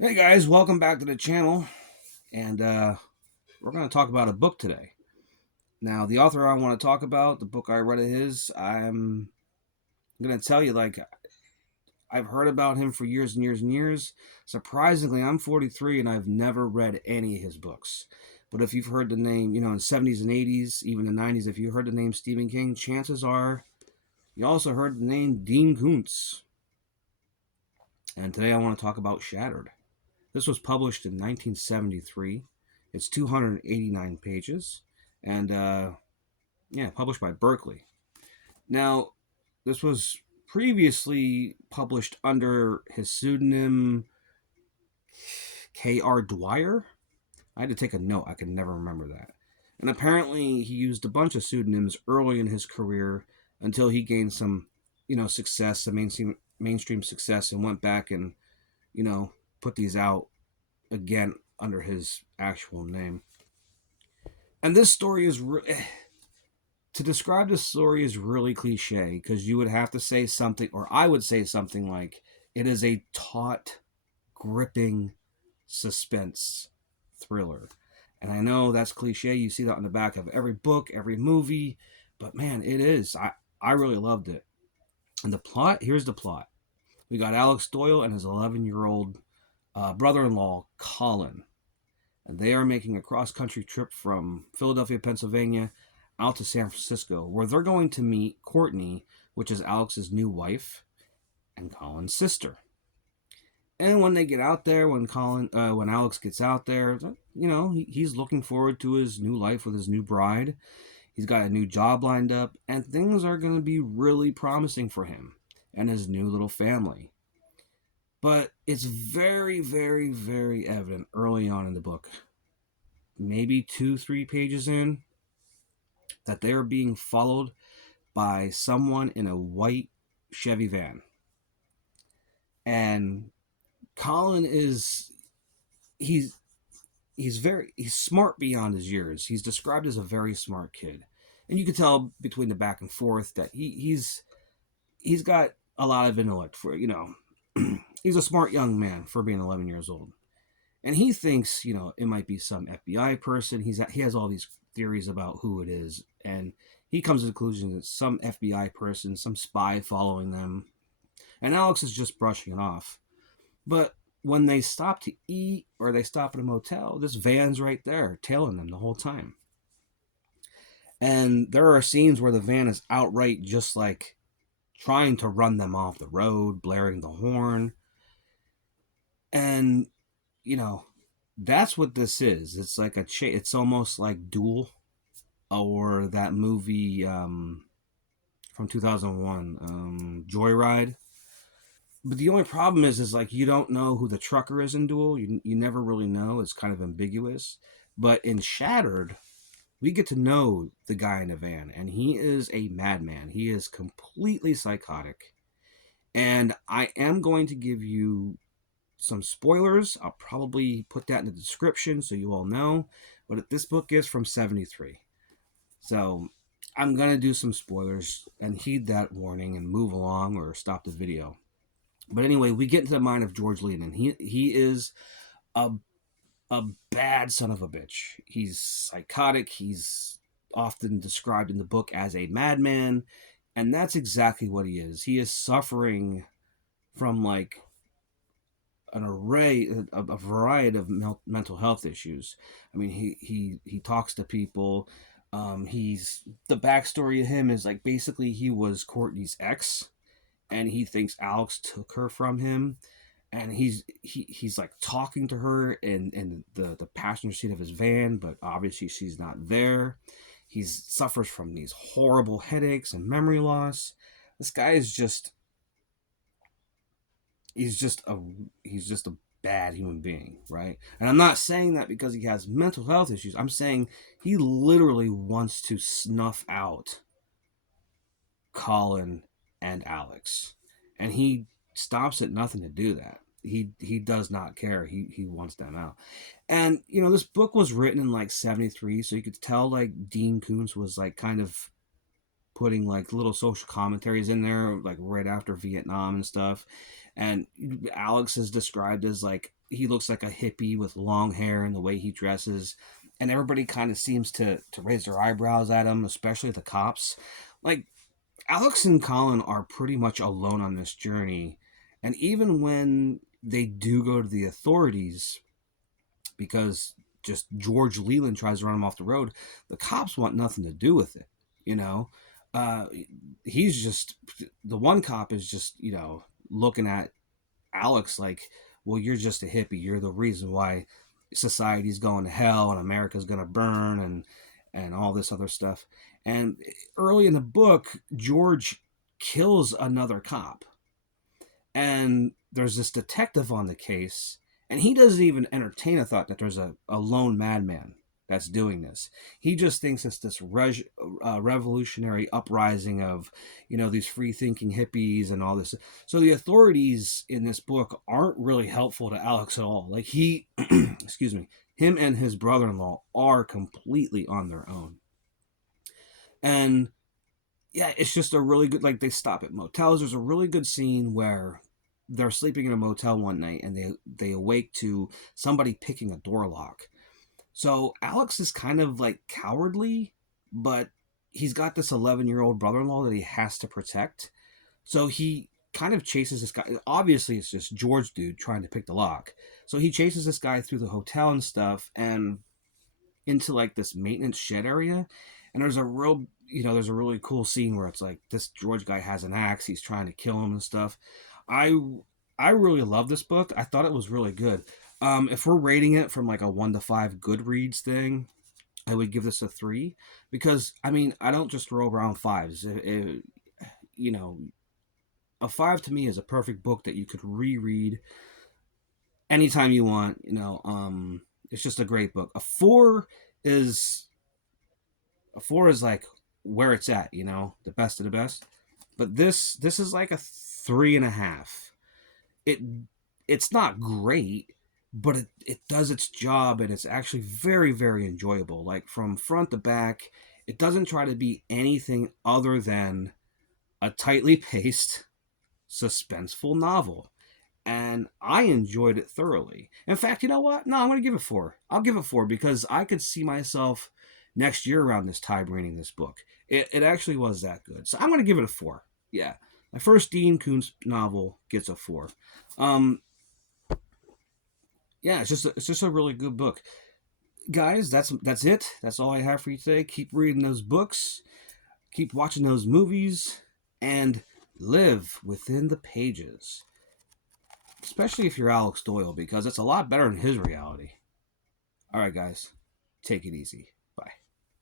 Hey guys, welcome back to the channel, and we're going to talk about a book today. Now, the author I want to talk about, the book I read of his, I'm going to tell you, I've heard about him for years and years and years. Surprisingly, I'm 43 and I've never read any of his books. But if you've heard the name, in the 70s and 80s, even the 90s, if you heard the name Stephen King, chances are you also heard the name Dean Koontz. And today I want to talk about Shattered. This was published in 1973. It's 289 pages, and published by Berkeley. Now, this was previously published under his pseudonym K.R. Dwyer. I had to take a note. I can never remember that. And apparently, he used a bunch of pseudonyms early in his career until he gained some, success, some mainstream success, and went back and, put these out again under his actual name. And this story is to describe this story is really cliche, because you would have to say something, or I would say something like, it is a taut, gripping suspense thriller. And I know that's cliche. You see that on the back of every book, every movie, but man, it is. I really loved it. And the plot, here's the plot. We got Alex Doyle and his 11-year-old brother-in-law, Colin. And they are making a cross-country trip from Philadelphia, Pennsylvania, out to San Francisco, where they're going to meet Courtney, which is Alex's new wife, and Colin's sister. And when they get out there, when Alex gets out there, he's looking forward to his new life with his new bride. He's got a new job lined up, and things are going to be really promising for him and his new little family. But it's very, very, very evident early on in the book, maybe 2-3 pages in, that they're being followed by someone in a white Chevy van. And Colin he's smart beyond his years. He's described as a very smart kid. And you can tell between the back and forth that he's got a lot of intellect for, he's a smart young man for being 11 years old. And he thinks, it might be some FBI person. He has all these theories about who it is. And he comes to the conclusion that it's some FBI person, some spy following them. And Alex is just brushing it off. But when they stop to eat or they stop at a motel, this van's right there, tailing them the whole time. And there are scenes where the van is outright just like trying to run them off the road, blaring the horn. And, that's what this is. It's like it's almost like Duel, or that movie from 2001, Joyride. But the only problem is like you don't know who the trucker is in Duel. You never really know. It's kind of ambiguous. But in Shattered, we get to know the guy in the van, and he is a madman. He is completely psychotic. And I am going to give you some spoilers. I'll probably put that in the description so you all know. But this book is from 73. So I'm going to do some spoilers, and heed that warning and move along or stop the video. But anyway, we get into the mind of George Leadon. He is a bad son of a bitch. He's psychotic. He's often described in the book as a madman, and that's exactly what he is. He is suffering from like a variety of mental health issues. I mean, he talks to people. The backstory of him is like basically he was Courtney's ex, and he thinks Alex took her from him, and he's like talking to her in the passenger seat of his van, but obviously she's not there. He suffers from these horrible headaches and memory loss. This guy is just he's just a bad human being, right? And I'm not saying that because he has mental health issues. I'm saying he literally wants to snuff out Colin and Alex, and he stops at nothing to do that. He does not care. He wants them out. And this book was written in like 73, so you could tell like Dean Koontz was like kind of putting like little social commentaries in there, like right after Vietnam and stuff. And Alex is described as like he looks like a hippie with long hair and the way he dresses, and everybody kind of seems to raise their eyebrows at him, especially the cops. Like, Alex and Colin are pretty much alone on this journey, and even when they do go to the authorities, because just George Leland tries to run him off the road, the cops want nothing to do with it. You know, uh, he's just the one cop is just looking at Alex like, well, you're just a hippie. You're the reason why society's going to hell and America's going to burn and all this other stuff. And early in the book, George kills another cop, and there's this detective on the case, and he doesn't even entertain a thought that there's a lone madman that's doing this. He just thinks it's this revolutionary uprising of these free thinking hippies and all this. So the authorities in this book aren't really helpful to Alex at all. Like, he excuse me, him and his brother-in-law are completely on their own. And yeah, it's just a really good, like, they stop at motels. There's a really good scene where they're sleeping in a motel one night, and they awake to somebody picking a door lock. So Alex is kind of like cowardly, but he's got this 11-year-old brother-in-law that he has to protect. So he kind of chases this guy. Obviously, it's just George dude trying to pick the lock. So he chases this guy through the hotel and stuff, and into like this maintenance shed area. And there's a really cool scene where it's like this George guy has an axe. He's trying to kill him and stuff. I I really love this book. I thought it was really good. If we're rating it from like a 1 to 5 Goodreads thing, I would give this a 3, because I mean, I don't just throw around fives. You know, a 5 to me is a perfect book that you could reread anytime you want. It's just a great book. Is a 4 is like where it's at. The best of the best. But this is like a 3.5. It's not great, but it does its job, and it's actually very, very enjoyable. Like, from front to back, it doesn't try to be anything other than a tightly paced, suspenseful novel. And I enjoyed it thoroughly. In fact, you know what? No, I'm going to give it 4. I'll give it 4 because I could see myself next year around this time reading this book. It actually was that good. So I'm going to give it a 4. Yeah. My first Dean Koontz novel gets a 4. Yeah, it's just a really good book. Guys, that's it. That's all I have for you today. Keep reading those books, keep watching those movies, and live within the pages. Especially if you're Alex Doyle, because it's a lot better than his reality. All right, guys, take it easy. Bye.